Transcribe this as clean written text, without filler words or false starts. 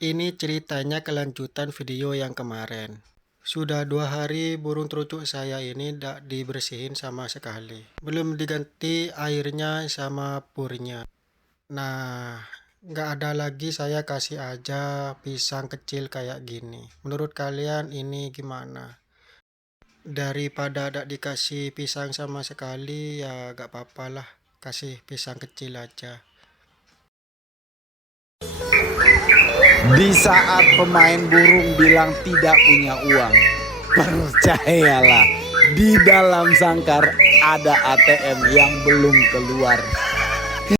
Ini ceritanya kelanjutan video yang kemarin. Sudah 2 hari burung terucuk saya ini tidak dibersihin sama sekali. Belum diganti airnya sama purnya. Nah, nggak ada lagi saya kasih aja pisang kecil kayak gini. Menurut kalian ini gimana? Daripada tidak dikasih pisang sama sekali ya gak apa-apa lah. Kasih pisang kecil aja. Di saat pemain burung bilang tidak punya uang, percayalah, di dalam sangkar ada ATM yang belum keluar.